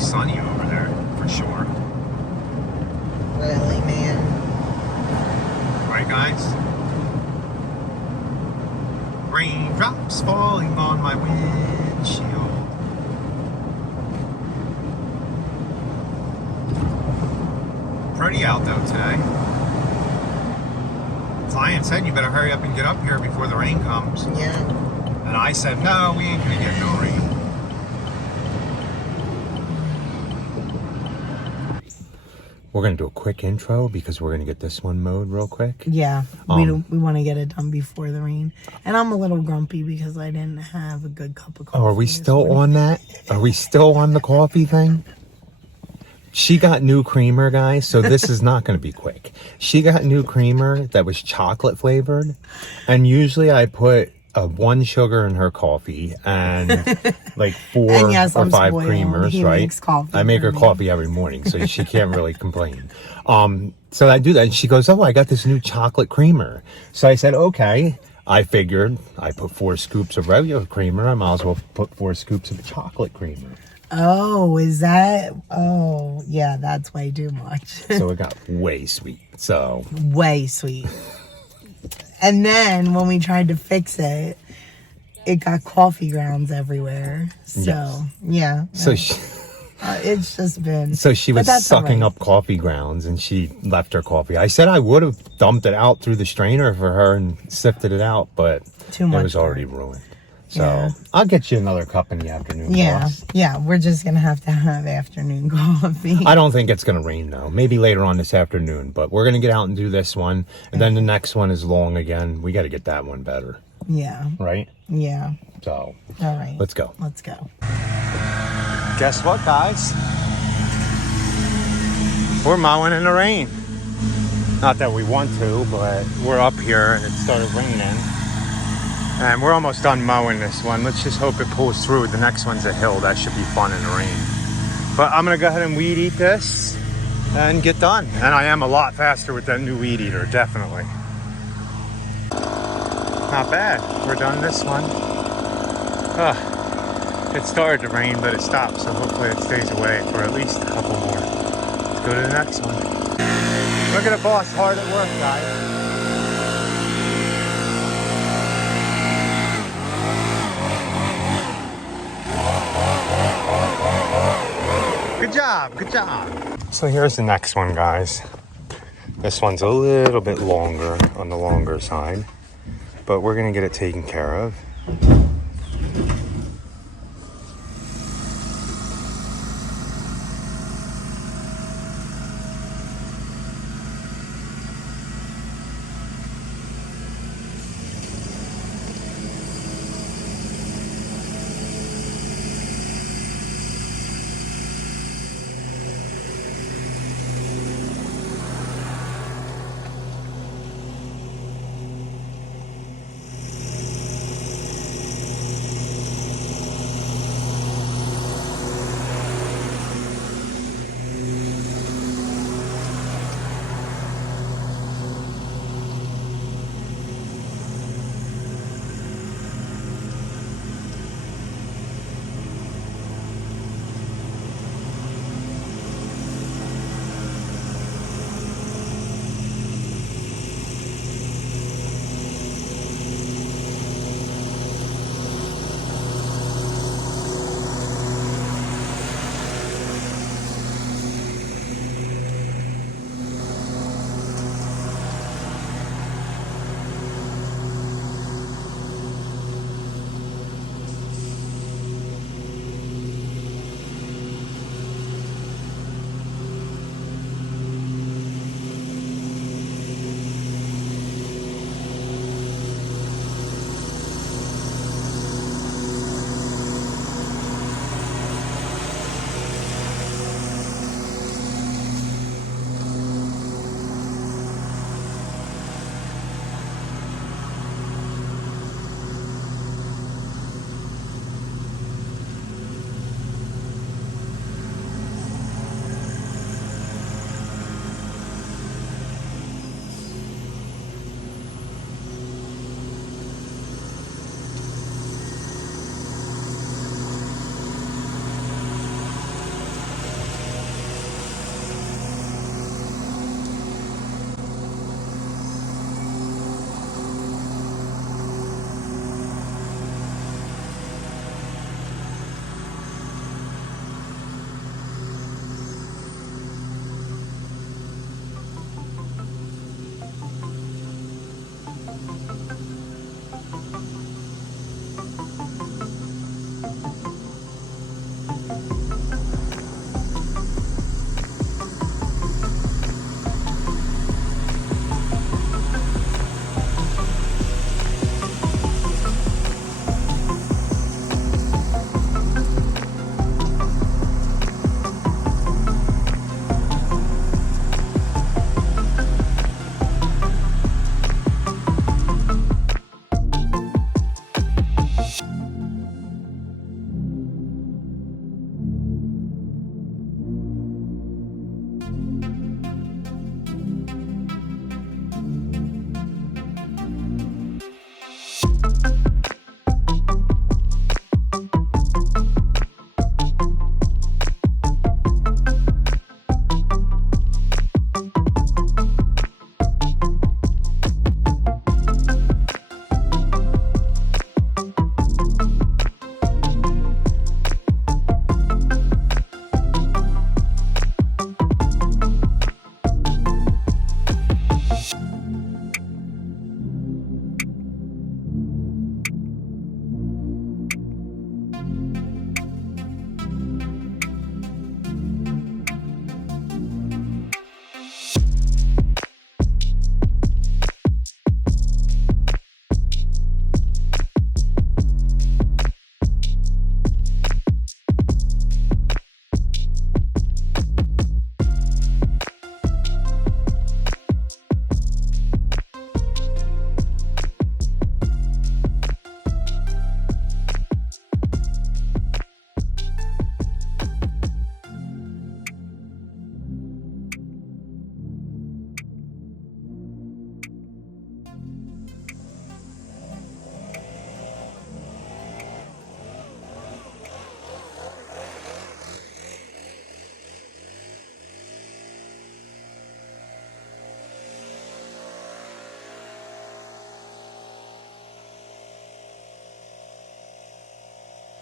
like sunny over there, for sure. Really, man? Right, guys? Raindrops falling on my windshield. Pretty out though today. Client said you better hurry up and get up here before the rain comes. Yeah. And I said, no, we ain't gonna get no rain. We're gonna do a quick intro because we're gonna get this one mowed real quick. Yeah, we want to get it done before the rain. And I'm a little grumpy because I didn't have a good cup of coffee. Oh, are we still on that? Are we still on the coffee thing? She got new creamer, guys, so this is not going to be quick. She got new creamer that was chocolate flavored, and usually I put 1 sugar in her coffee and like 4 and yes, or I'm 5 spoiled. creamers, He right? makes coffee I make her for me. coffee every morning, so she can't really complain. So I do that, and she goes, oh, I got this new chocolate creamer. So I said, okay. I figured I put 4 scoops of regular creamer. I might as well put 4 scoops of chocolate creamer. Oh, is that? Oh, yeah, that's way too much. So it got way sweet. So way sweet. And then when we tried to fix it, it got coffee grounds everywhere. So, yes. Yeah. So it's just been... So she was sucking up coffee grounds and she left her coffee. I said I would have dumped it out through the strainer for her and sifted it out, but too much it was already ruined. So yeah. I'll get you another cup in the afternoon. Yeah, boss. yeah, we're just going to have afternoon coffee. I don't think it's going to rain though. Maybe later on this afternoon, but we're going to get out and do this one. And then the next one is long again. We got to get that one better. Yeah. Right? Yeah. So, all right. Let's go. Let's go. Guess what, guys? We're mowing in the rain. Not that we want to, but we're up here and it started raining. And we're almost done mowing this one. Let's just hope it pulls through. The next one's a hill. That should be fun in the rain. But I'm going to go ahead and weed eat this and get done. And I am a lot faster with that new weed eater, definitely. Not bad. We're done this one. It started to rain, but it stopped. So hopefully it stays away for at least a couple more. Let's go to the next one. Look at the boss hard at work, guys. Good job, good job. So here's the next one, guys. This one's a little bit longer, on the longer side, but we're gonna get it taken care of.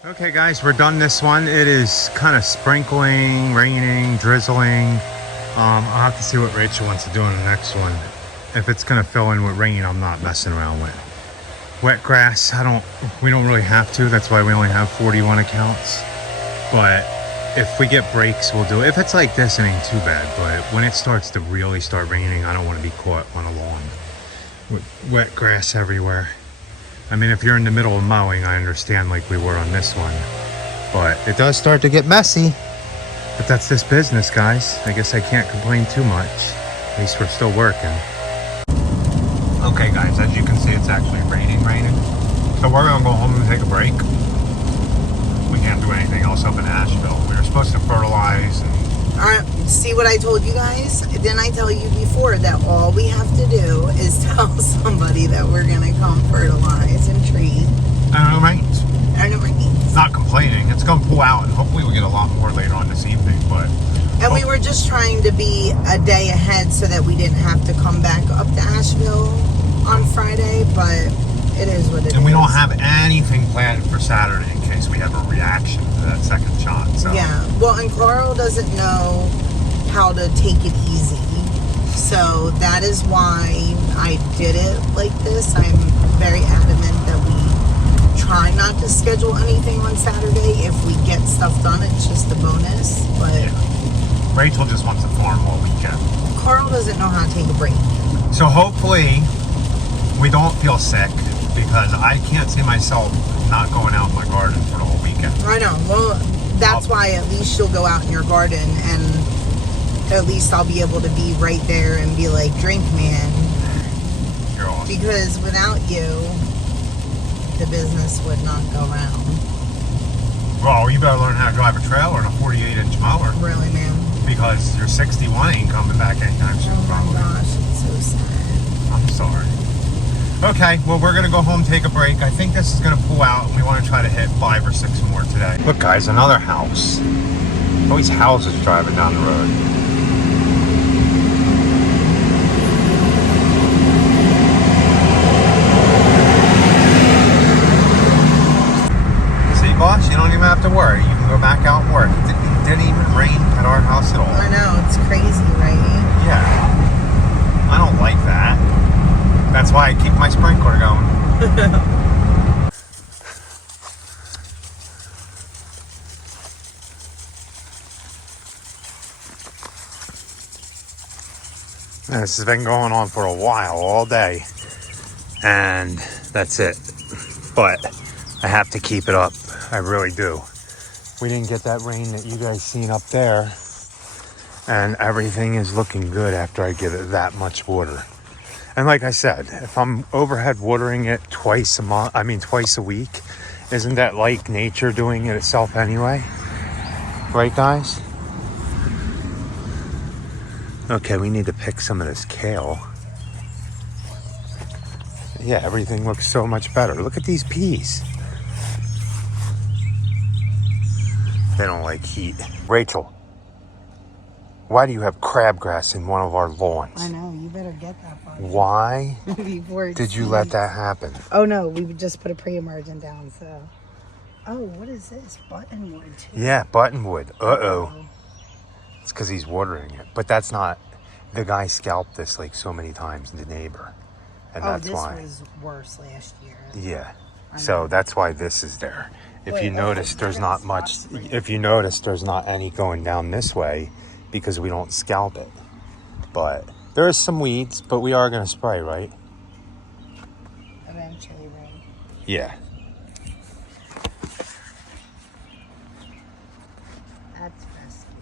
Okay guys, we're done this one. It is kind of sprinkling, raining, drizzling. I'll have to see what Rachel wants to do in the next one. If it's gonna fill in with rain, I'm not messing around with wet grass. We don't really have to. That's why we only have 41 accounts. But if we get breaks, we'll do it. If it's like this, it ain't too bad. But when it starts to really start raining, I don't want to be caught on a lawn with wet grass everywhere. I mean, if you're in the middle of mowing, I understand like we were on this one. But it does start to get messy. But that's this business, guys. I guess I can't complain too much. At least we're still working. Okay, guys, as you can see, it's actually raining. So we're gonna go home and take a break. We can't do anything else up in Asheville. We were supposed to fertilize and... See what I told you guys? Didn't I tell you before that all we have to do is tell somebody that we're gonna come fertilize and treat? And it rains. And it rains. Not complaining. It's gonna pull out, and hopefully we get a lot more later on this evening. But we were just trying to be a day ahead so that we didn't have to come back up to Asheville on Friday. But it is what it is. And we don't have anything planned for Saturday in case we have a reaction to that second shot. So. Yeah. Well, and Carl doesn't know how to take it easy. So that is why I did it like this. I'm very adamant that we try not to schedule anything on Saturday. If we get stuff done, it's just a bonus. But yeah. Rachel just wants to farm all weekend. Carl doesn't know how to take a break. So hopefully we don't feel sick, because I can't see myself not going out in my garden for the whole weekend. I know. Well, that's why at least you'll go out in your garden, and at least I'll be able to be right there and be like, drink, man. You're awesome. Because without you, the business would not go round. Well, you better learn how to drive a trailer and a 48-inch mower. Really, man? Because your 61 ain't coming back anytime soon, probably. Oh my gosh, it's so sad. I'm sorry. Okay, well, we're gonna go home, take a break. I think this is gonna pull out, and we want to try to hit 5 or 6 more today. Look, guys, another house. All these houses driving down the road. See, boss, you don't even have to worry. You can go back out and work. It didn't even rain at our house at all. I know, it's crazy, right? Yeah. I don't like that. That's why I keep my sprinkler going. And this has been going on for a while, all day. And that's it. But I have to keep it up. I really do. We didn't get that rain that you guys seen up there. And everything is looking good after I give it that much water. And like I said, if I'm overhead watering it twice a week, isn't that like nature doing it itself anyway? Right, guys? Okay, we need to pick some of this kale. Yeah, everything looks so much better. Look at these peas. They don't like heat. Rachel, why do you have crabgrass in one of our lawns? I know, you better get that for me. Why Before did you let that happen? Oh no, we would just put a pre-emergent down, so. Oh, what is this? Buttonwood too. Yeah, buttonwood. Uh-oh. It's because he's watering it. But that's not... The guy scalped this like so many times, the neighbor. And that's why. This was worse last year. Yeah. So that's why this is there. If you notice, there's not much... If you notice, there's not any going down this way because we don't scalp it. But there is some weeds, but we are going to spray, right? Eventually, right? Yeah. That's fescue.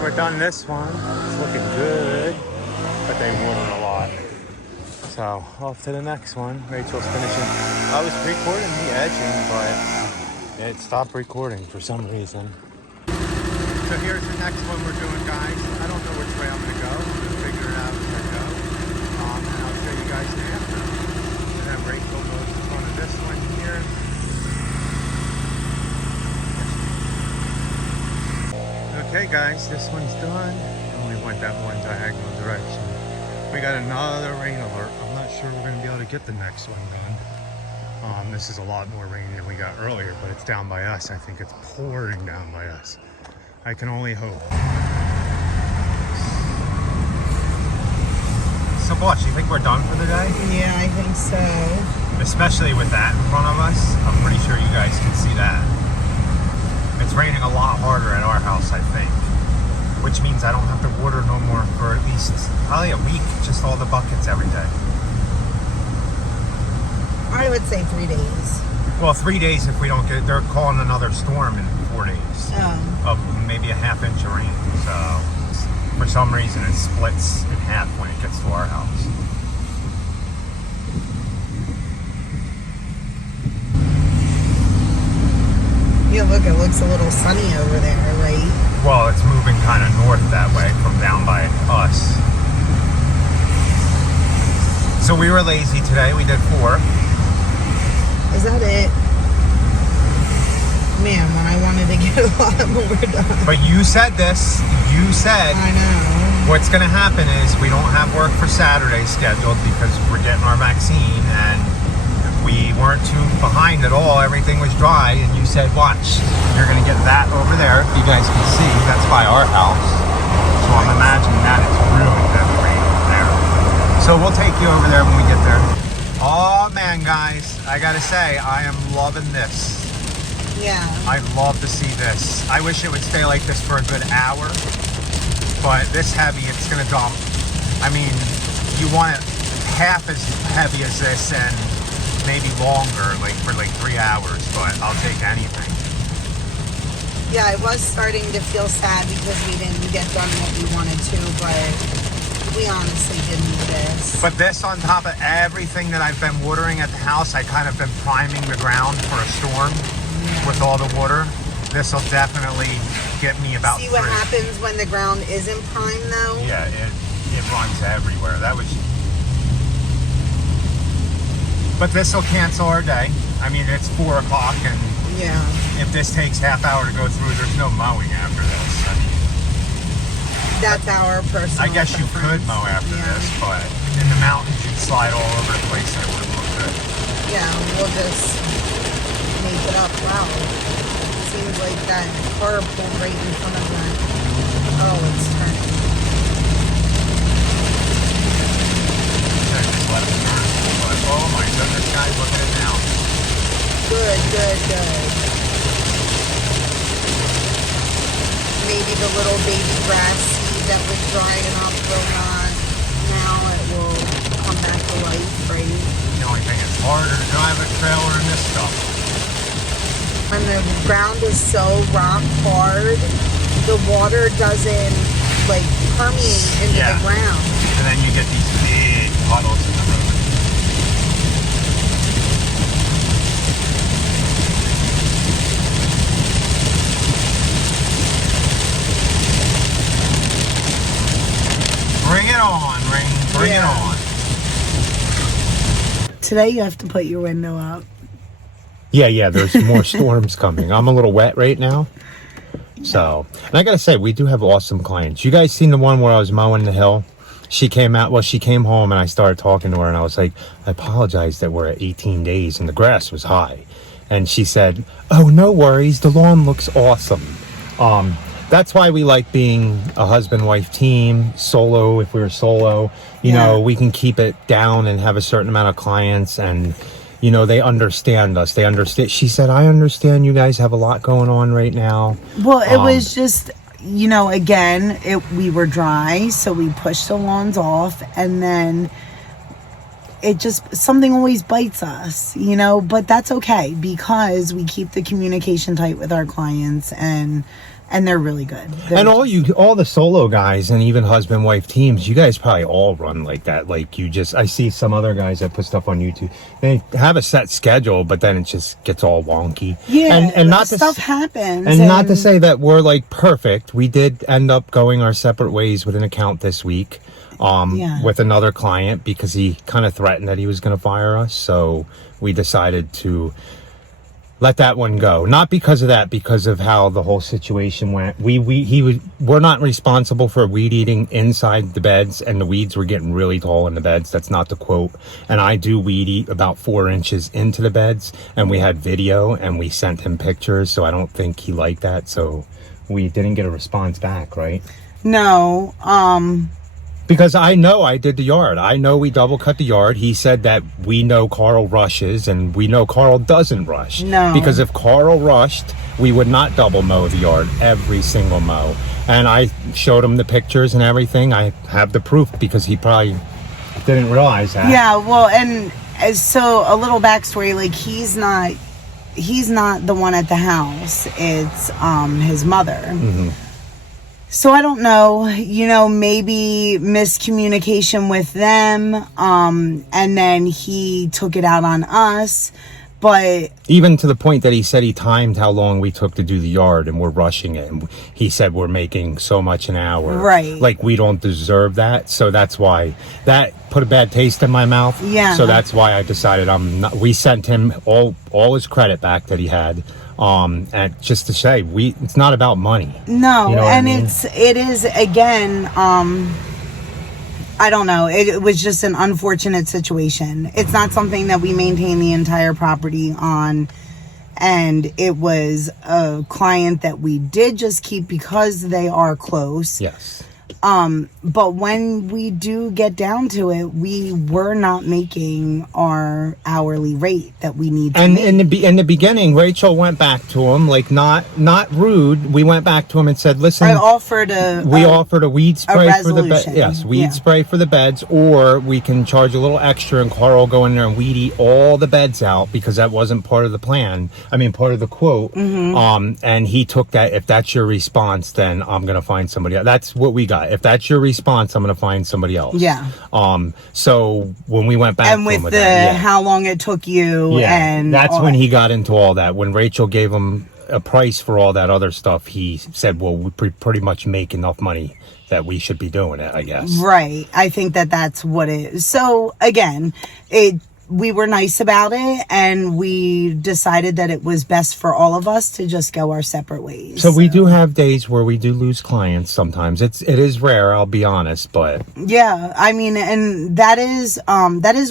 We're done this one. It's looking good, but they watered a lot. So off to the next one. Rachel's finishing. I was recording the edging, but it stopped recording for some reason. So here's the next one we're doing, guys. I don't know which way I'm gonna go. I'm gonna figure it out as I go. And I'll show you guys the after. And then Rachel goes in front of this one here. Okay guys, this one's done. I only went that one diagonal direction. We got another rain alert. I'm not sure we're gonna be able to get the next one done. This is a lot more rain than we got earlier, but it's down by us. I think it's pouring down by us. I can only hope. So boss, you think we're done for the day? Yeah, I think so. Especially with that in front of us. I'm pretty sure you guys can see that. It's raining a lot harder at our house, I think. Which means I don't have to water no more for at least probably a week, just all the buckets every day. I would say 3 days. Well, 3 days if we don't get, they're calling another storm in 4 days. Of maybe a ½ inch of rain. So for some reason it splits in half when it gets to our house. Yeah, look, it looks a little sunny over there, right? Well, it's moving kind of north that way from down by us. So we were lazy today. We did 4. Is that it? Man, when I wanted to get a lot more done. But you said this. You said I know. what's going to happen is we don't have work for Saturday scheduled because we're getting our vaccine and we weren't too behind at all. Everything was dry, and you said, watch, you're going to get that over there. If you guys can see, that's by our house. So I'm imagining that it's really heavy rain. So we'll take you over there when we get there. Oh man, guys, I gotta say, I am loving this. Yeah. I'd love to see this. I wish it would stay like this for a good hour, but this heavy, it's gonna dump. I mean, you want it half as heavy as this and maybe longer, like for like 3 hours, but I'll take anything. Yeah, I was starting to feel sad because we didn't get done what we wanted to, but we honestly didn't need this. But this on top of everything that I've been watering at the house, I kind of been priming the ground for a storm with all the water. This will definitely get me about See what happens when the ground isn't primed though? Yeah, it runs everywhere. That was... But this will cancel our day. I mean, it's 4 o'clock and yeah. If this takes half hour to go through, there's no mowing after this. I mean, that's our personal I guess you could preference. mow after this, but in the mountains you'd slide all over the place and it wouldn't look good. Yeah, we'll just make it up. Wow. Seems like that car pulled right in front of that. Oh, it's turning. Should just let it turn. But, oh my goodness, guys, look at it now. Good, good, good. Maybe the little baby grass seed that was drying up will not. Now it will come back to life, right? The only thing is harder to drive a trailer in this stuff. When the ground is so rock hard, the water doesn't like permeate into the ground. And then you get these big puddles in the road. Bring it on, bring it on. Today you have to put your window up. Yeah, there's more storms coming. I'm a little wet right now. So, and I gotta say, we do have awesome clients. You guys seen the one where I was mowing the hill? She came home and I started talking to her and I was like, I apologize that we're at 18 days and the grass was high. And she said, oh, no worries. The lawn looks awesome. That's why we like being a husband-wife team, solo. If we were solo, you know, we can keep it down and have a certain amount of clients and, you know, they understand us. They understand. She said, I understand you guys have a lot going on right now. Well, it was just, you know, again, we were dry, so we pushed the lawns off, and then it just, something always bites us, you know, but that's okay because we keep the communication tight with our clients and they're really good. And all the solo guys and even husband-wife teams, you guys probably all run like that. Like I see some other guys that put stuff on YouTube. They have a set schedule, but then it just gets all wonky. Yeah, and not stuff happens. And not to say that we're like perfect. We did end up going our separate ways with an account this week with another client because he kind of threatened that he was going to fire us. So we decided to let that one go. Not because of that, because of how the whole situation went. We're not responsible for weed eating inside the beds, and the weeds were getting really tall in the beds. That's not the quote. And I do weed eat about 4 inches into the beds, and we had video and we sent him pictures, so I don't think he liked that. So we didn't get a response back, right? No. Because I know I did the yard. I know we double cut the yard. He said that we know Carl rushes and we know Carl doesn't rush. No. Because if Carl rushed, we would not double mow the yard every single mow. And I showed him the pictures and everything. I have the proof because he probably didn't realize that. Yeah, well, and so a little backstory, like he's not the one at the house. It's his mother. Mm-hmm. So I don't know, you know, maybe miscommunication with them, and then he took it out on us, but... Even to the point that he said he timed how long we took to do the yard and we're rushing it. And he said we're making so much an hour. Right. Like we don't deserve that. So that's why that put a bad taste in my mouth. Yeah. So that's why I decided we sent him all his credit back that he had. And just to say, it's not about money. No, you know and I mean? it is again, I don't know. It was just an unfortunate situation. It's not something that we maintain the entire property on. And it was a client that we did just keep because they are close. Yes. But when we do get down to it, we were not making our hourly rate that we need to And make. in the beginning, Rachel went back to him, like not rude. We went back to him and said, "Listen, I offered a weed spray for the bed. resolution. Yes, weed Yeah. spray for the beds, or we can charge a little extra, and Carl will go in there and weed eat all the beds out because that wasn't part of the plan. I mean, part of the quote. And he took that. If that's your response, then I'm gonna find somebody else. That's what we got. If that's your response, I'm gonna find somebody else. Yeah. So when we went back And to with him with the that, how long it took you, and that's all when that. he got into all that. When Rachel gave him a price for all that other stuff, he said, well, we pretty much make enough money that we should be doing it, I guess. Right. I think that that's what it is. So again, we were nice about it, and we decided that it was best for all of us to just go our separate ways. So we do have days where we do lose clients sometimes. It is rare, I'll be honest, but yeah, I mean, and that is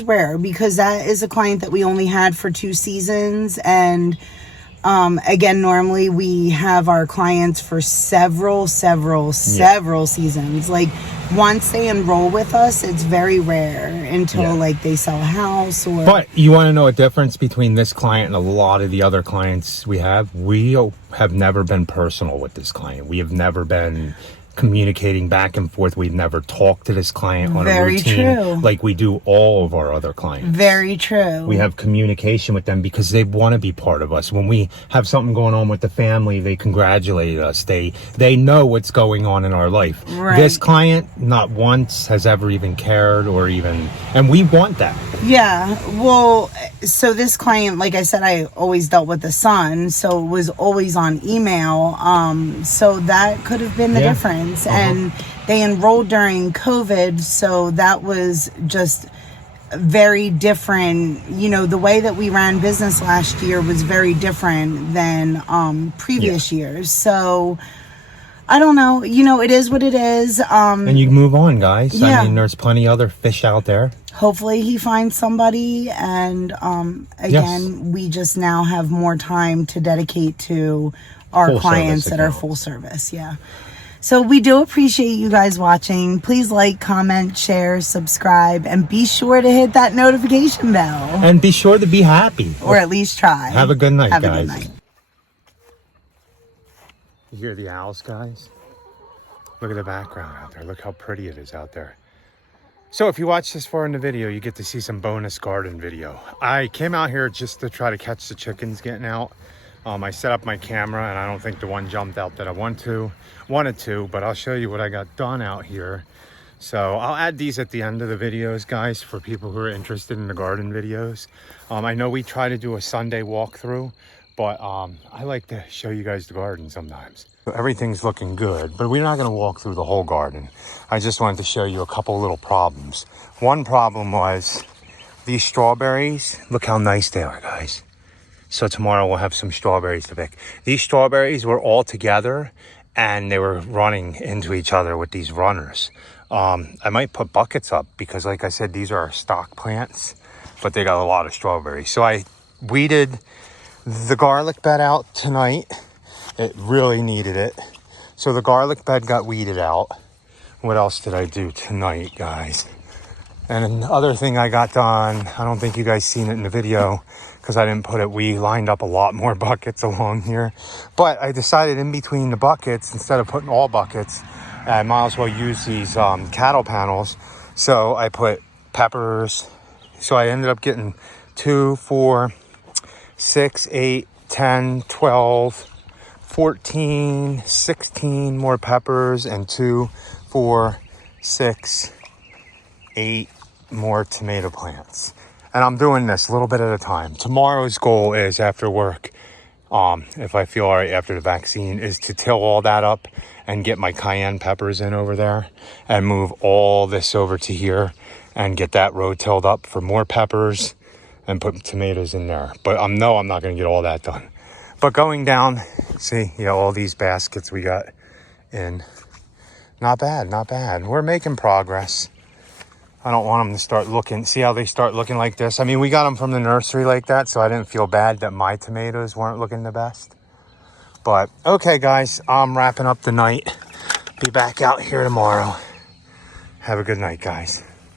rare, because that is a client that we only had for 2 seasons. And again, normally we have our clients for several seasons. Like, once they enroll with us, it's very rare until like they sell a house or. But you want to know a difference between this client and a lot of the other clients we have? We have never been personal with this client. We have never been communicating back and forth. We've never talked to this client on a routine true. like we do all of our other clients. Very true. We have communication with them because they want to be part of us. When we have something going on with the family, they congratulate us. They know what's going on in our life. Right. This client not once has ever even cared or even, and we want that. Yeah, well, so this client, like I said, I always dealt with the son, so it was always on email. So that could have been the difference. And they enrolled during COVID, so that was just very different. You know, the way that we ran business last year was very different than previous years. So I don't know. You know, it is what it is. And you move on, guys. Yeah. I mean, there's plenty other fish out there. Hopefully he finds somebody, and again, we just now have more time to dedicate to our Full clients service that are account. full service. Yeah. So we do appreciate you guys watching. Please like, comment, share, subscribe, and be sure to hit that notification bell. And be sure to be happy. Or at least try. Have a good night, Have guys. a good night. You hear the owls, guys? Look at the background out there. Look how pretty it is out there. So if you watch this far in the video, you get to see some bonus garden video. I came out here just to try to catch the chickens getting out. I set up my camera, and I don't think the one jumped out that I wanted to, but I'll show you what I got done out here. So I'll add these at the end of the videos, guys, for people who are interested in the garden videos. I know we try to do a Sunday walkthrough, but I like to show you guys the garden sometimes. Everything's looking good, but we're not going to walk through the whole garden. I just wanted to show you a couple little problems. One problem was these strawberries. Look how nice they are, guys. So tomorrow we'll have some strawberries to pick. These strawberries were all together, and they were running into each other with these runners. I might put buckets up because, like I said, these are our stock plants, but they got a lot of strawberries. So I weeded the garlic bed out tonight. It really needed it. So the garlic bed got weeded out. What else did I do tonight, guys? And another thing I got done, I don't think you guys seen it in the video because I didn't put it. We lined up a lot more buckets along here. But I decided in between the buckets, instead of putting all buckets, I might as well use these cattle panels. So I put peppers. So I ended up getting 2, 4, 6, 8, 10, 12, 14, 16 more peppers, and 2, 4, 6, 8 more tomato plants. And I'm doing this a little bit at a time. Tomorrow's goal is, after work, if I feel all right after the vaccine, is to till all that up and get my cayenne peppers in over there and move all this over to here and get that row tilled up for more peppers and put tomatoes in there. But I'm not going to get all that done. But going down, see, all these baskets we got in. Not bad, not bad. We're making progress. I don't want them to start looking, see how they start looking like this? I mean, we got them from the nursery like that, so I didn't feel bad that my tomatoes weren't looking the best. But, okay, guys, I'm wrapping up the night. be back out here tomorrow. Have a good night, guys.